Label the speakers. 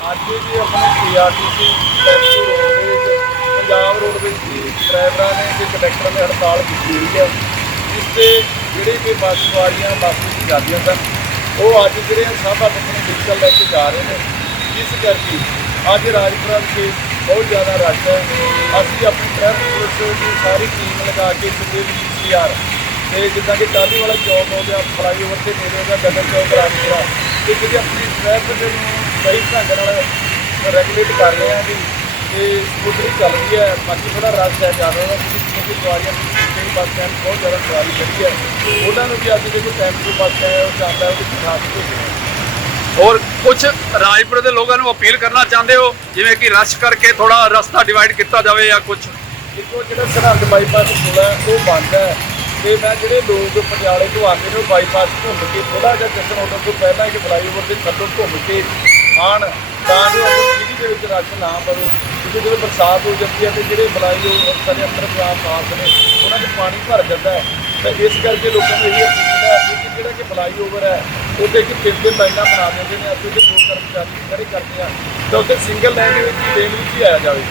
Speaker 1: ਅੱਜ ਜੀ ਆਪਣੇ ਪੀਆਰਟੀਸੀ ਟੈਕਸੀ ਪੰਜਾਬ ਰੋਡਵੇਜ਼ ਦੀ ਡਰਾਈਵਰਾਂ ਨੇ ਤੇ ਕੰਡਕਟਰਾਂ ਨੇ ਹੜਤਾਲ ਕੀਤੀ ਹੋਈ ਹੈ। ਜਿਸ ਤੇ ਜਿਹੜੇ ਕਿ ਬੱਸ ਸਵਾਰੀਆਂ, ਬੱਸ ਵਿੱਚ ਜਾਂਦੀਆਂ ਸਨ, ਉਹ ਅੱਜ ਜਿਹੜੇ ਆ, ਸਭ ਆਪਣੇ ਵਹੀਕਲ ਲੈ ਕੇ ਜਾ ਰਹੇ ਨੇ। ਜਿਸ ਕਰਕੇ ਅੱਜ ਰਾਜਪੁਰਾ ਵਿਖੇ ਬਹੁਤ ਜ਼ਿਆਦਾ ਰਸ਼ ਹੈ। ਅਸੀਂ ਆਪਣੀ ਟ੍ਰੈਫਿਕ ਪੁਲਿਸ ਦੀ ਸਾਰੀ ਟੀਮ ਲਗਾ ਕੇ ਜਿੱਥੇ ਵੀ ਪੀਸੀਆਰ ਤੇ ਜਿੱਦਾਂ ਕਿ ਟਾਲੀ ਵਾਲਾ ਚੌਕ ਹੋ ਗਿਆ, ਫਲਾਈਓਵਰ ਤੇ ਨੇੜੇ ਹੋ ਗਿਆ ਗਦਰ ਚੌਕ ਰਾਜਪੁਰਾ, ਤੇ ਜਿਹੜੀ ਆਪਣੀ ਟ੍ਰੈਫਿਕ ਨੂੰ ਸਹੀ ਢੰਗ ਨਾਲ ਰੈਗੂਲੇਟ ਕਰ ਰਹੇ ਹਾਂ ਜੀ। ਤੇ ਸਕੂਟਰੀ ਚੱਲ ਰਹੀ ਹੈ। ਬਾਕੀ ਥੋੜਾ ਰਸ਼ ਹੈ ਜ਼ਿਆਦਾ। ਹੈ ਕਿਉਂਕਿ ਸਵਾਰੀਆਂ ਜਿਹੜੀ ਬੱਸ ਸਟੈਂਡ ਬਹੁਤ ਜ਼ਿਆਦਾ ਸਵਾਰੀ ਖੜੀ ਹੈ ਉਹਨਾਂ ਨੂੰ ਵੀ ਅੱਜ ਦੇਖੋ ਟੈਂਪੂ ਬੱਸ ਹੈ ਉਹ ਹੈ ਉਹਦੀ ਖਾਸ ਕੇ
Speaker 2: ਔਰ ਕੁਝ ਰਾਜਪੁਰ ਦੇ ਲੋਕਾਂ ਨੂੰ ਅਪੀਲ ਕਰਨਾ ਚਾਹੁੰਦੇ ਹੋ? ਜਿਵੇਂ ਕਿ ਰਸ਼ ਕਰਕੇ ਥੋੜਾ ਰਸਤਾ ਡਿਵਾਈਡ ਕੀਤਾ ਜਾਵੇ ਜਾਂ ਕੁਝ
Speaker 1: ਦੇਖੋ ਜਿਹੜਾ ਸਰਹੰਦ ਬਾਈਪਾਸ ਪੁਲ ਹੈ ਉਹ ਬੰਦ ਹੈ। ਤੇ ਮੈਂ ਜਿਹੜੇ ਲੋਕ ਪਟਿਆਲੇ ਤੋਂ ਆਉਂਦੇ ਨੇ ਉਹ ਬਾਈਪਾਸ ਘੁੰਮ ਕੇ ਥੋੜਾ ਜਿਹਾ ਜਸ਼ਨ ਆਉਣ ਤੋਂ ਪਹਿਲਾਂ ਇੱਕ ਫਲਾਈਓਵਰ ਦੇ ਥੱਲੋਂ ਘੁੰਮ ਕੇ ਆਣ ਤਾਂ ਜੋ ਅੱਗੇ ਦੇ ਵਿੱਚ ਰਸ਼ ਨਾ ਪਵੇ। ਕਿਉਂਕਿ ਜਦੋਂ ਬਰਸਾਤ ਹੋ ਜਾਂਦੀ ਹੈ ਤੇ ਜਿਹੜੇ ਫਲਾਈਓਵਰ ਸਾਡੇ ਅੰਦਰ ਪੰਜਾਬ ਪਾਸ ਨੇ ਉਹਨਾਂ 'ਚ ਪਾਣੀ ਭਰ ਜਾਂਦਾ ਹੈ। ਤਾਂ ਇਸ ਕਰਕੇ ਲੋਕਾਂ ਨੂੰ ਇਹ ਅਪੀਲ ਹੈ ਕਿ ਜਿਹੜਾ ਕਿ ਫਲਾਈਓਵਰ ਹੈ ਉਹਦੇ ਇੱਕ ਤਿੰਨ ਤਿੰਨ ਲਾਈਨਾਂ ਬਣਾ ਦਿੰਦੇ ਨੇ, ਅਸੀਂ ਉਹਦੇ ਦੋ ਕਰਮਚਾਰੀ ਖੜੇ ਕਰਦੇ ਆ, ਤਾਂ ਉੱਥੇ ਸਿੰਗਲ ਲਾਈਨ ਦੇ ਵਿੱਚ ਲੇਨ ਵਿੱਚ ਹੀ ਆਇਆ ਜਾਵੇ।